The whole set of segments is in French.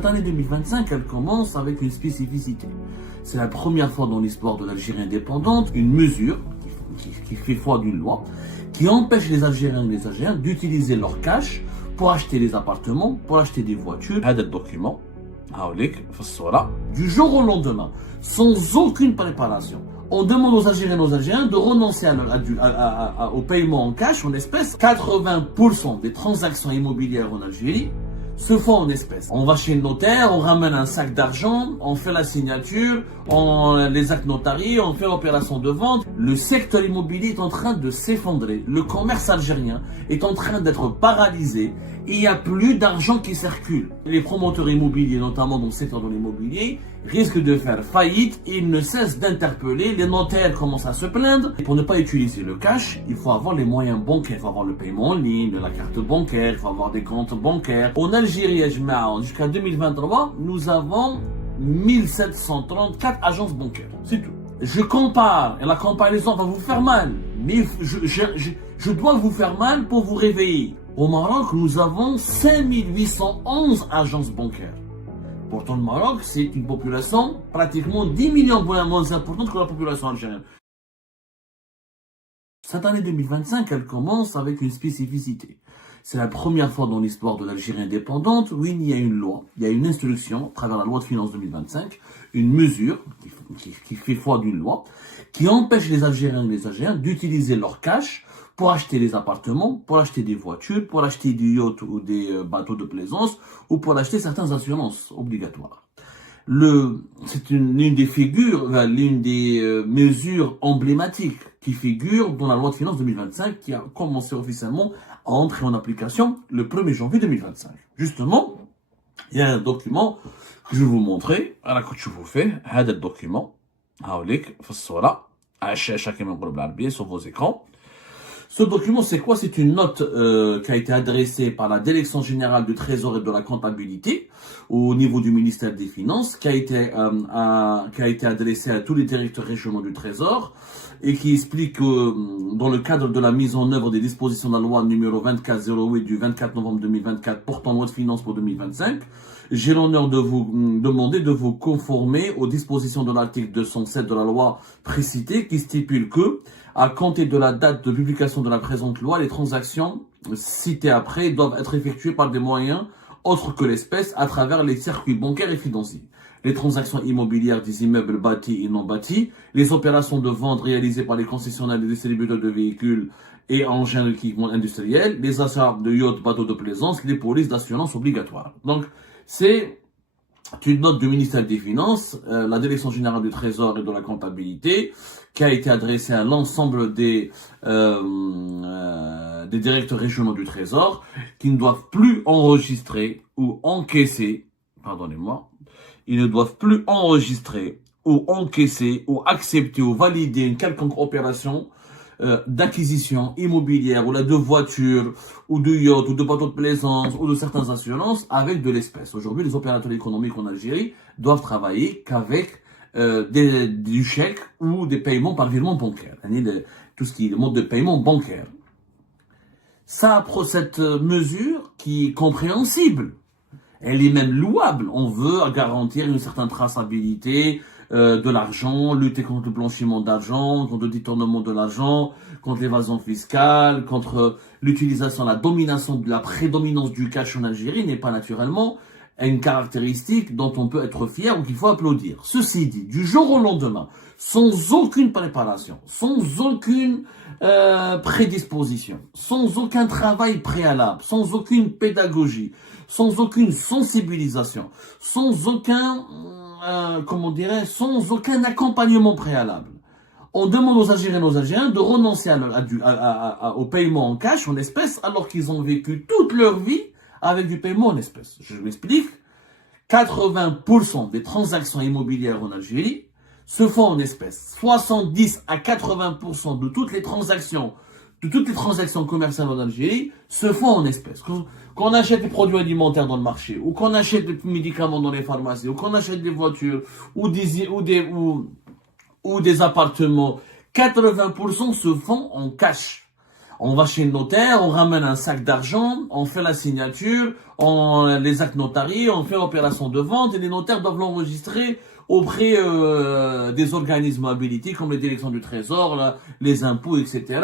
Cette année 2025, elle commence avec une spécificité. C'est la première fois dans l'histoire de l'Algérie indépendante, une mesure qui fait foi d'une loi, qui empêche les Algériens et les Algériens d'utiliser leur cash pour acheter des appartements, pour acheter des voitures. هذا الدوكيومون هاوليك في الصورة. Du jour au lendemain, sans aucune préparation, on demande aux Algériens et aux Algériens de renoncer au paiement en cash, en espèces. 80% des transactions immobilières en Algérie se font en espèces. On va chez le notaire, on ramène un sac d'argent, on fait la signature, les actes notariés, on fait l'opération de vente. Le secteur immobilier est en train de s'effondrer. Le commerce algérien est en train d'être paralysé. Il n'y a plus d'argent qui circule. Les promoteurs immobiliers, notamment dans le secteur de l'immobilier, risquent de faire faillite. Ils ne cessent d'interpeller. Les notaires commencent à se plaindre. Et pour ne pas utiliser le cash, il faut avoir les moyens bancaires. Il faut avoir le paiement en ligne, la carte bancaire, il faut avoir des comptes bancaires. En Algérie, jusqu'à 2023, nous avons 1734 agences bancaires. C'est tout. Je compare, et la comparaison va vous faire mal. Mais je dois vous faire mal pour vous réveiller. Au Maroc, nous avons 5811 agences bancaires. Pourtant, le Maroc, c'est une population pratiquement 10 millions moins importante que la population algérienne. Cette année 2025, elle commence avec une spécificité. C'est la première fois dans l'histoire de l'Algérie indépendante où il y a une loi, il y a une instruction, à travers la loi de finances 2025, une mesure qui fait foi d'une loi, qui empêche les Algériens et les Algériens d'utiliser leur cash pour acheter des appartements, pour acheter des voitures, pour acheter des yachts ou des bateaux de plaisance, ou pour acheter certaines assurances obligatoires. C'est l'une des figures, l'une des mesures emblématiques qui figure dans la loi de finances 2025 qui a commencé officiellement à entrer en application le 1er janvier 2025. Justement, il y a un document que je vais vous montrer. Alors que je vous fais, هذا الدوكيومون هاوليك في الصورة على الشاشة كما نقولوا بالعربية sur vos écrans. Ce document, c'est quoi? C'est une note qui a été adressée par la Direction générale du Trésor et de la comptabilité au niveau du ministère des Finances, qui a été adressée à tous les directeurs régionaux du Trésor et qui explique que dans le cadre de la mise en œuvre des dispositions de la loi numéro 2408 du 24 novembre 2024 portant loi de finances pour 2025, j'ai l'honneur de vous demander de vous conformer aux dispositions de l'article 207 de la loi précitée qui stipule que, à compter de la date de publication de la présente loi, les transactions citées après doivent être effectuées par des moyens autres que l'espèce à travers les circuits bancaires et financiers. Les transactions immobilières des immeubles bâtis et non bâtis, les opérations de vente réalisées par les concessionnaires et les distributeurs de véhicules et engins d'équipement industriel, les achats de yachts, bateaux de plaisance, les polices d'assurance obligatoires. Donc, c'est une note du ministère des Finances, la Direction générale du Trésor et de la comptabilité, qui a été adressée à l'ensemble des directeurs régionaux du Trésor, qui ne doivent plus enregistrer ou encaisser, pardonnez-moi, ils ne doivent plus enregistrer ou encaisser ou accepter ou valider une quelconque opération d'acquisition immobilière ou de voitures ou de yachts ou de bateaux de plaisance ou de certaines assurances avec de l'espèce. Aujourd'hui, les opérateurs économiques en Algérie doivent travailler qu'avec du chèque ou des paiements par virement bancaire. Tout ce qui est le mode de paiement bancaire. Cette mesure qui est compréhensible, elle est même louable. On veut garantir une certaine traçabilité de l'argent, lutter contre le blanchiment d'argent, contre le détournement de l'argent, contre l'évasion fiscale, contre l'utilisation, la prédominance du cash en Algérie n'est pas naturellement une caractéristique dont on peut être fier ou qu'il faut applaudir. Ceci dit, du jour au lendemain, sans aucune préparation, sans aucune prédisposition, sans aucun travail préalable, sans aucune pédagogie, sans aucune sensibilisation, sans aucun sans aucun accompagnement préalable. On demande aux Algériens et aux Algériens de renoncer au paiement en cash, en espèces, alors qu'ils ont vécu toute leur vie avec du paiement en espèces. Je m'explique. 80% des transactions immobilières en Algérie se font en espèces. 70 à 80% de toutes les transactions commerciales en Algérie se font en espèces. Qu'on achète des produits alimentaires dans le marché, ou qu'on achète des médicaments dans les pharmacies, ou qu'on achète des voitures, ou des appartements, 80% se font en cash. On va chez le notaire, on ramène un sac d'argent, on fait la signature, les actes notariés, on fait l'opération de vente et les notaires doivent l'enregistrer auprès des organismes habilités comme les directions du trésor, les impôts, etc.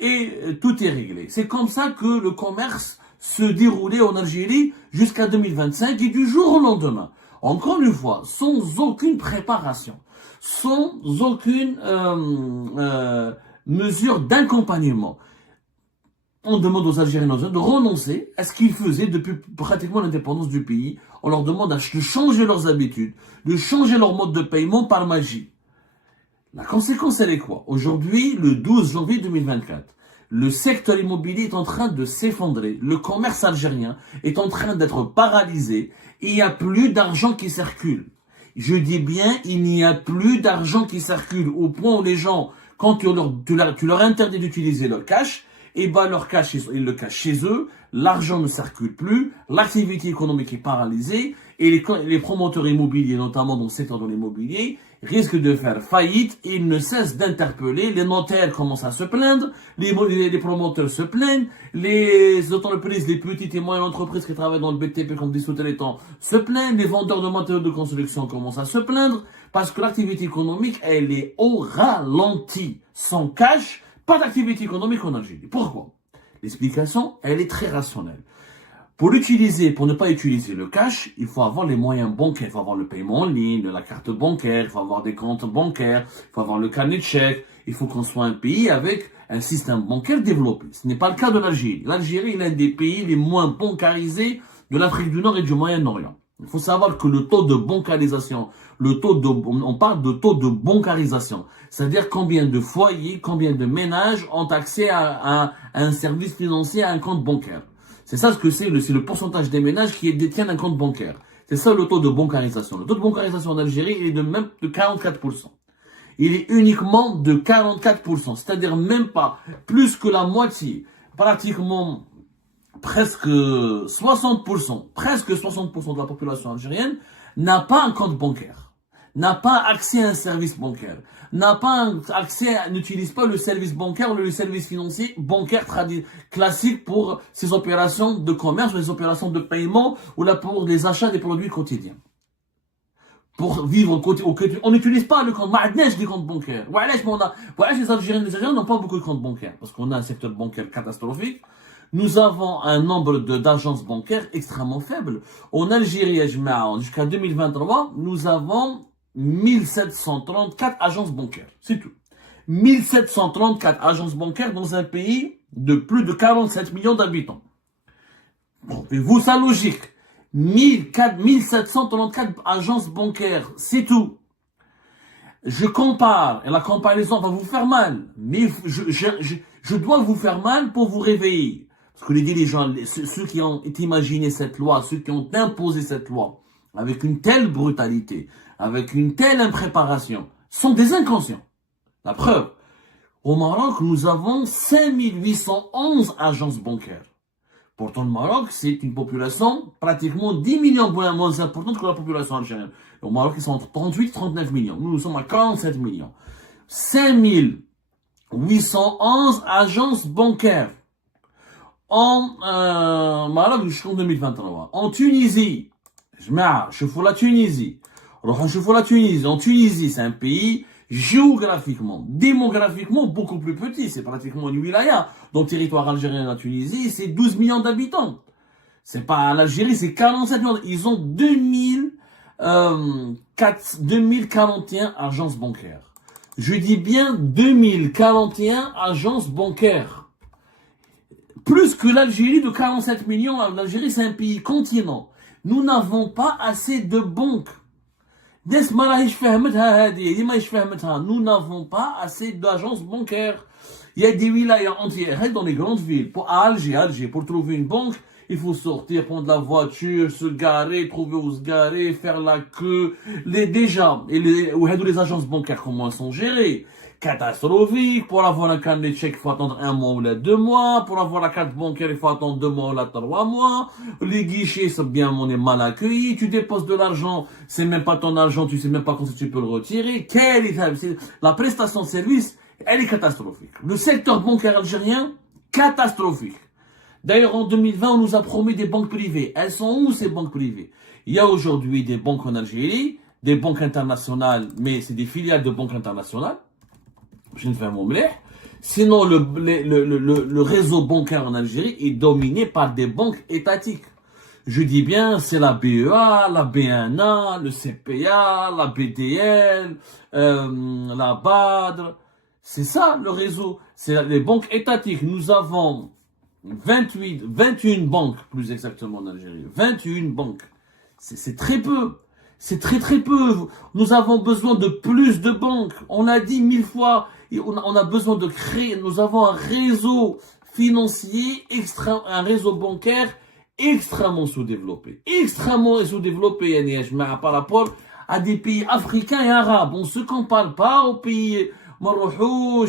Et tout est réglé. C'est comme ça que le commerce se déroulait en Algérie jusqu'à 2025 et du jour au lendemain. Encore une fois, sans aucune préparation, sans aucune mesure d'accompagnement. On demande aux Algériens de renoncer à ce qu'ils faisaient depuis pratiquement l'indépendance du pays. On leur demande de changer leurs habitudes, de changer leur mode de paiement par magie. La conséquence, elle est quoi? Aujourd'hui, le 12 janvier 2024, le secteur immobilier est en train de s'effondrer. Le commerce algérien est en train d'être paralysé. Et il n'y a plus d'argent qui circule. Je dis bien, il n'y a plus d'argent qui circule au point où les gens, quand tu leur interdis d'utiliser leur cash, et ben leur cash, ils le cachent chez eux, l'argent ne circule plus, l'activité économique est paralysée, et les promoteurs immobiliers, notamment dans le secteur de l'immobilier, risquent de faire faillite et ils ne cessent d'interpeller. Les notaires commencent à se plaindre, les promoteurs se plaignent, les entreprises, les petites et moyennes entreprises qui travaillent dans le BTP comme dit sous-traitants se plaignent, les vendeurs de matériaux de construction commencent à se plaindre parce que l'activité économique, elle est au ralenti. Sans cash, pas d'activité économique en Algérie. Pourquoi? L'explication, elle est très rationnelle. Pour ne pas utiliser le cash, il faut avoir les moyens bancaires. Il faut avoir le paiement en ligne, la carte bancaire, il faut avoir des comptes bancaires, il faut avoir le carnet de chèques. Il faut qu'on soit un pays avec un système bancaire développé. Ce n'est pas le cas de l'Algérie. L'Algérie est l'un des pays les moins bancarisés de l'Afrique du Nord et du Moyen-Orient. Il faut savoir que le taux de bancarisation, on parle de taux de bancarisation. C'est-à-dire combien de foyers, combien de ménages ont accès à un service financier, à un compte bancaire. C'est ça ce que c'est le pourcentage des ménages qui détiennent un compte bancaire. C'est ça le taux de bancarisation. Le taux de bancarisation en Algérie, il est de même de 44%. Il est uniquement de 44%. C'est-à-dire même pas plus que la moitié. Pratiquement presque 60% de la population algérienne n'a pas un compte bancaire, n'a pas accès à un service bancaire, n'utilise pas le service bancaire ou le service financier bancaire classique pour ses opérations de commerce, les opérations de paiement ou là pour les achats des produits quotidiens. Pour vivre au quotidien, on n'utilise pas le compte, des comptes bancaires. Les Algériens n'ont pas beaucoup de comptes bancaires parce qu'on a un secteur bancaire catastrophique. Nous avons un nombre d'agences bancaires extrêmement faible. En Algérie, jusqu'à 2023, nous avons 1734 agences bancaires. C'est tout. 1734 agences bancaires dans un pays de plus de 47 millions d'habitants. Bon, et vous, ça logique. 1734 agences bancaires, c'est tout. Je compare, et la comparaison va vous faire mal, mais je dois vous faire mal pour vous réveiller. Parce que les dirigeants, ceux qui ont imaginé cette loi, ceux qui ont imposé cette loi, avec une telle brutalité, avec une telle impréparation, sont des inconscients. La preuve, au Maroc, nous avons 5811 agences bancaires. Pourtant, le Maroc, c'est une population pratiquement 10 millions moins importante que la population algérienne. Au Maroc, ils sont entre 38 et 39 millions. Nous sommes à 47 millions. 5811 agences bancaires. En Maroc jusqu'en 2023. En Tunisie, je fous la Tunisie. En Tunisie, c'est un pays géographiquement, démographiquement beaucoup plus petit. C'est pratiquement une wilaya. Dans le territoire algérien, la Tunisie, c'est 12 millions d'habitants. C'est pas l'Algérie, c'est 47 millions. Ils ont 2041 agences bancaires. Je dis bien 2041 agences bancaires. Plus que l'Algérie de 47 millions. L'Algérie, c'est un pays continent. Nous n'avons pas assez de banques. Nous n'avons pas assez d'agences bancaires. Il y a des wilayas entières dans les grandes villes. À Alger, pour trouver une banque, il faut sortir, prendre la voiture, se garer, trouver où se garer, faire la queue. Les agences bancaires, comment elles sont gérées? Catastrophique. Pour avoir un carnet de chèque, il faut attendre 1 mois ou 2 mois. Pour avoir la carte bancaire, il faut attendre 2 mois ou 3 mois. Les guichets, c'est bien, on est mal accueilli. Tu déposes de l'argent, c'est même pas ton argent, tu sais même pas quand tu peux le retirer. La prestation de service, elle est catastrophique. Le secteur bancaire algérien catastrophique. D'ailleurs, en 2020, on nous a promis des banques privées. Elles sont où ces banques privées? Il y a aujourd'hui des banques en Algérie, des banques internationales, mais c'est des filiales de banques internationales. Je ne fais mon blé. Sinon, le réseau bancaire en Algérie est dominé par des banques étatiques. Je dis bien, c'est la BEA, la BNA, le CPA, la BDL, la BADR. C'est ça le réseau. C'est les banques étatiques. Nous avons 21 banques, plus exactement en Algérie. 21 banques. C'est très peu. C'est très très peu. Nous avons besoin de plus de banques. On l'a dit 1000 fois. On a besoin de créer. Nous avons un réseau financier, un réseau bancaire extrêmement sous-développé. Extrêmement sous-développé, par rapport à des pays africains et arabes. On ne se compare pas aux pays maroujous.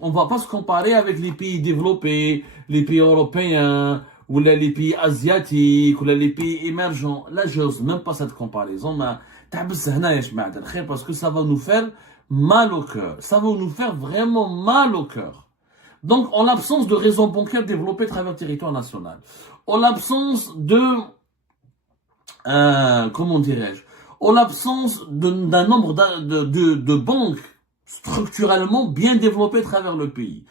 On ne va pas se comparer avec les pays développés, les pays européens, ou là, les pays asiatiques, ou là, les pays émergents. Là, je n'ose même pas cette comparaison, mais parce que ça va nous faire mal au cœur. Ça va nous faire vraiment mal au cœur. Donc, en l'absence de réseau bancaire développé à travers le territoire national, en l'absence de, comment dirais-je, en l'absence d'un nombre de banques structurellement bien développées à travers le pays,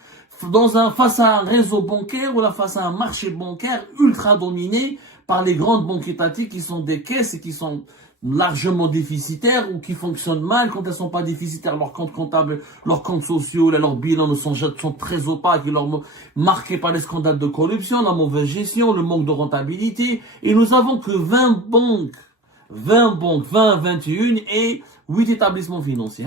face à un réseau bancaire ou face à un marché bancaire ultra dominé par les grandes banques étatiques qui sont des caisses et qui sont largement déficitaires ou qui fonctionnent mal. Quand elles sont pas déficitaires, leurs comptes comptables, leurs comptes sociaux, leurs bilans sont très opaques, marqués par les scandales de corruption, la mauvaise gestion, le manque de rentabilité. Et nous avons que 20 banques, 21 et 8 établissements financiers.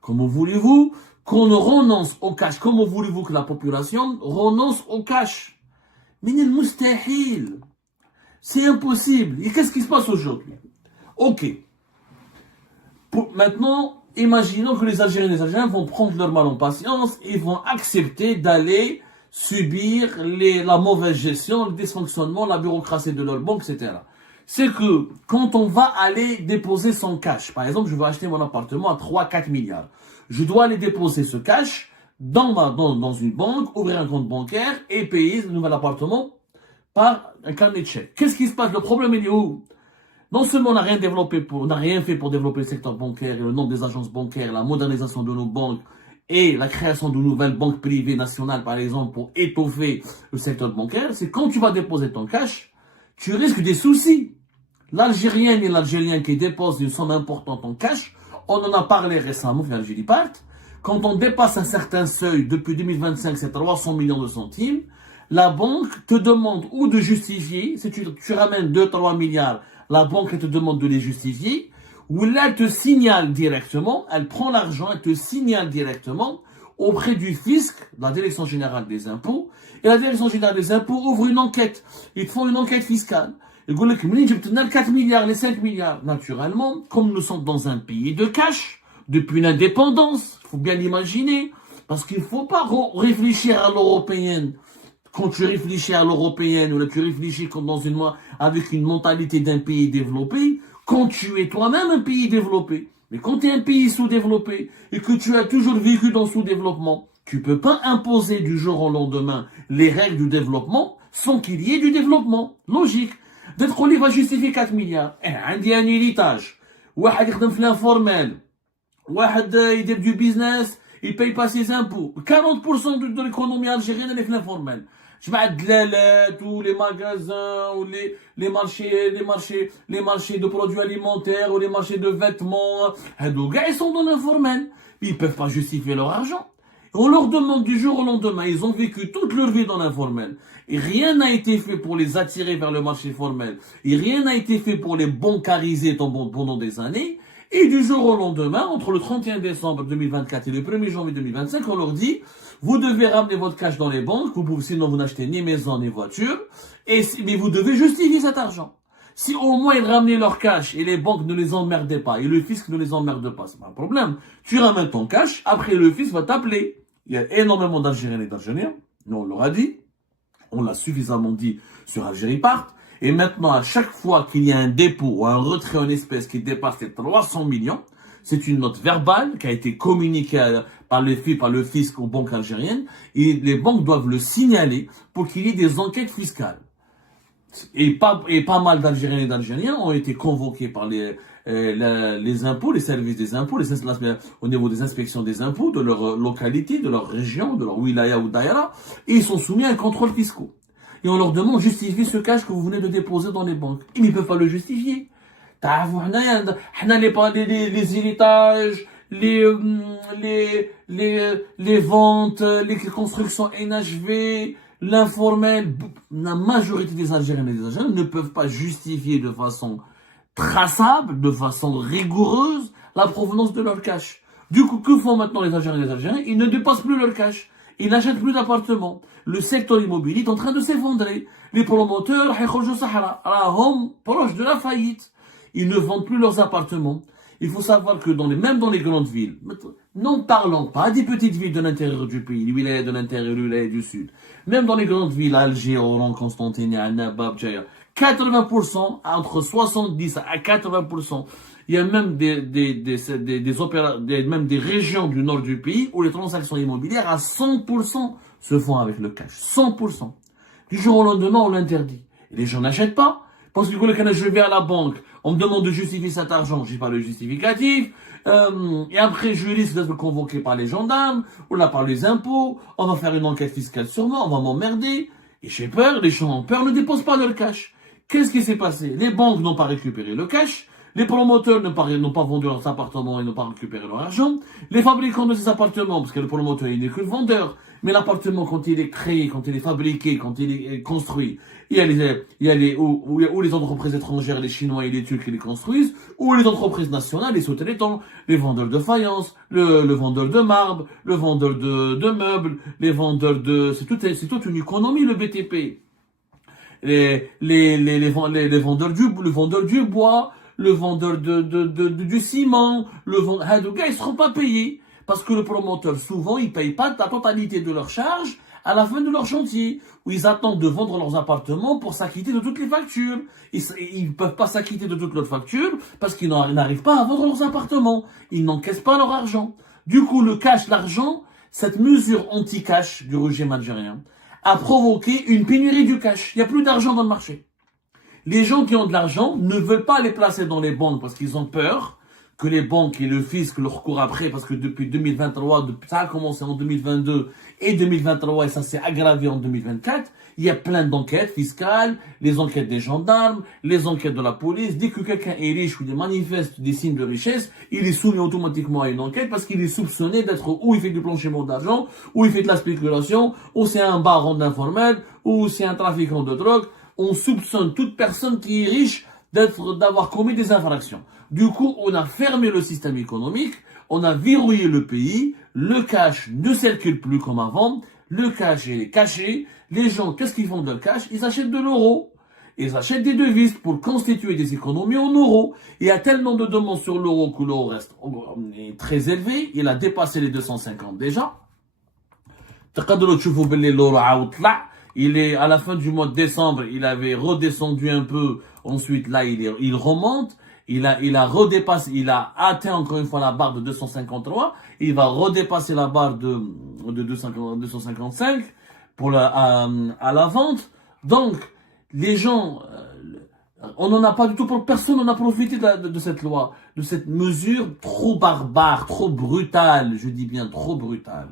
Comment voulez-vous qu'on renonce au cash? Comment voulez-vous que la population renonce au cash? Mais c'est impossible. Et qu'est-ce qui se passe aujourd'hui? Ok. Maintenant, imaginons que les Algériens et les Algériens vont prendre leur mal en patience et vont accepter d'aller subir la mauvaise gestion, le dysfonctionnement, la bureaucratie de leur banque, etc. C'est que quand on va aller déposer son cash, par exemple, je veux acheter mon appartement à 3-4 milliards, je dois aller déposer ce cash dans une banque, ouvrir un compte bancaire et payer ce nouvel appartement par un carnet de chèques. Qu'est-ce qui se passe? Le problème, il est où? Non seulement on n'a rien fait pour développer le secteur bancaire et le nombre des agences bancaires, la modernisation de nos banques et la création de nouvelles banques privées nationales, par exemple, pour étoffer le secteur bancaire, c'est quand tu vas déposer ton cash, tu risques des soucis. L'Algérienne et l'Algérien qui déposent une somme importante en cash, on en a parlé récemment, l'Algérie part, quand on dépasse un certain seuil, depuis 2025, c'est 300 millions de centimes, la banque te demande ou de justifier, si tu ramènes 2-3 milliards, la banque elle te demande de les justifier, ou là elle te signale directement, elle prend l'argent, elle te signale directement auprès du fisc, la Direction Générale des Impôts, et la Direction Générale des Impôts ouvre une enquête. Ils font une enquête fiscale. Ils disent que les 4 milliards, les 5 milliards. Naturellement, comme nous sommes dans un pays de cash, depuis l'indépendance, il faut bien l'imaginer, parce qu'il ne faut pas réfléchir à l'européenne. Quand tu réfléchis à l'européenne, ou là tu réfléchis comme avec une mentalité d'un pays développé, quand tu es toi-même un pays développé, mais quand tu es un pays sous-développé, et que tu as toujours vécu dans le sous-développement, tu peux pas imposer du jour au lendemain les règles du développement sans qu'il y ait du développement. Logique. D'être qu'on va justifier 4 milliards. Un héritage. واحد يخدم في l'informel. واحد يدير du business, il paye pas ses impôts. 40% de l'économie algérienne elle est في l'informel. جماعة الدلالات ou les magasins ou les marchés de produits alimentaires ou les marchés de vêtements, هادو gars ils sont dans l'informel. Ils peuvent pas justifier leur argent. On leur demande du jour au lendemain, ils ont vécu toute leur vie dans l'informel. Et rien n'a été fait pour les attirer vers le marché formel. Et rien n'a été fait pour les bancariser pendant des années. Et du jour au lendemain, entre le 31 décembre 2024 et le 1er janvier 2025, on leur dit, vous devez ramener votre cash dans les banques, sinon vous n'achetez ni maison ni voiture, mais vous devez justifier cet argent. Si au moins ils ramenaient leur cash et les banques ne les emmerdaient pas, et le fisc ne les emmerde pas, c'est pas un problème. Tu ramènes ton cash, après le fisc va t'appeler. Il y a énormément d'Algériens et d'Algériens, nous on leur a dit, on l'a suffisamment dit sur Algérie Part, et maintenant à chaque fois qu'il y a un dépôt ou un retrait en espèces qui dépasse les 300 millions, C'est une note verbale qui a été communiquée par le fisc aux banques algériennes et les banques doivent le signaler pour qu'il y ait des enquêtes fiscales. Et pas mal d'Algériens et d'Algériens ont été convoqués par les impôts, les services des impôts, au niveau des inspections des impôts, de leur localité, de leur région, de leur wilaya ou daïra, et ils sont soumis à un contrôle fiscal. Et on leur demande justifier ce cash que vous venez de déposer dans les banques. Ils ne peuvent pas le justifier. Les héritages, les ventes, les constructions inachevées, l'informel, la majorité des Algériens et des Algériens ne peuvent pas justifier de façon traçable, de façon rigoureuse, la provenance de leur cash. Du coup, que font maintenant les Algériens et les Algériens? Ils ne dépassent plus leur cash. Ils n'achètent plus d'appartements. Le secteur immobilier est en train de s'effondrer. Les promoteurs, proches de la faillite. Ils ne vendent plus leurs appartements. Il faut savoir que même dans les grandes villes, non parlons pas des petites villes de l'intérieur du pays, les wilayas de l'intérieur, les wilayas du sud, même dans les grandes villes, Alger, Oran, Constantinople, Annaba, Bjaïa, 80%, entre 70 à 80%, il y a même même des régions du nord du pays où les transactions immobilières à 100% se font avec le cash. 100%. Du jour au lendemain, on l'interdit. Et les gens n'achètent pas. Parce que quand je vais à la banque, on me demande de justifier cet argent, j'ai pas le justificatif, et après je risque d'être convoqué par les gendarmes, ou là par les impôts, on va faire une enquête fiscale sur moi, on va m'emmerder, et j'ai peur, les gens ont peur, ne déposent pas leur cash. Qu'est-ce qui s'est passé? Les banques n'ont pas récupéré le cash, les promoteurs n'ont pas vendu leurs appartements et n'ont pas récupéré leur argent, les fabricants de ces appartements, parce que le promoteur il n'est que le vendeur, mais l'appartement quand il est créé, quand il est fabriqué, quand il est construit, il y a où les entreprises étrangères, les Chinois et les Turcs qui les construisent, ou les entreprises nationales, les sous-traitants, les vendeurs de faïence, le vendeur de marbre, le vendeur de meubles, les vendeurs c'est toute une économie, le BTP. Le vendeur du bois, le vendeur du ciment, les gars, ils seront pas payés. Parce que le promoteur, souvent, ils payent pas la totalité de leur charge à la fin de leur chantier, où ils attendent de vendre leurs appartements pour s'acquitter de toutes les factures. Ils peuvent pas s'acquitter de toutes leurs factures parce qu'ils n'arrivent pas à vendre leurs appartements. Ils n'encaissent pas leur argent. Du coup, le cash, l'argent, cette mesure anti-cash du régime algérien a provoqué une pénurie du cash. Il n'y a plus d'argent dans le marché. Les gens qui ont de l'argent ne veulent pas les placer dans les banques parce qu'ils ont peur que les banques et le fisc leur courent après, parce que depuis 2023, ça a commencé en 2022 et 2023 et ça s'est aggravé en 2024, il y a plein d'enquêtes fiscales, les enquêtes des gendarmes, les enquêtes de la police. Dès que quelqu'un est riche ou il manifeste des signes de richesse, il est soumis automatiquement à une enquête parce qu'il est soupçonné d'être, ou il fait du blanchiment d'argent, ou il fait de la spéculation, ou c'est un baron informel, ou c'est un trafiquant de drogue. On soupçonne toute personne qui est riche d'avoir commis des infractions. Du coup, on a fermé le système économique, on a verrouillé le pays, le cash ne circule plus comme avant, le cash est caché, les gens, qu'est-ce qu'ils font de le cash? Ils achètent de l'euro, ils achètent des devises pour constituer des économies en euros. Il y a tellement de demandes sur l'euro que l'euro reste très élevé, il a dépassé les 250 déjà. Il est à la fin du mois de décembre, il avait redescendu un peu. Ensuite, là, il remonte. Il a redépassé, il a atteint encore une fois la barre de 253. Il va redépasser la barre de 255 à la vente. Donc, les gens, on n'en a pas du tout, personne n'en a profité de cette loi, de cette mesure trop barbare, trop brutale, je dis bien trop brutale.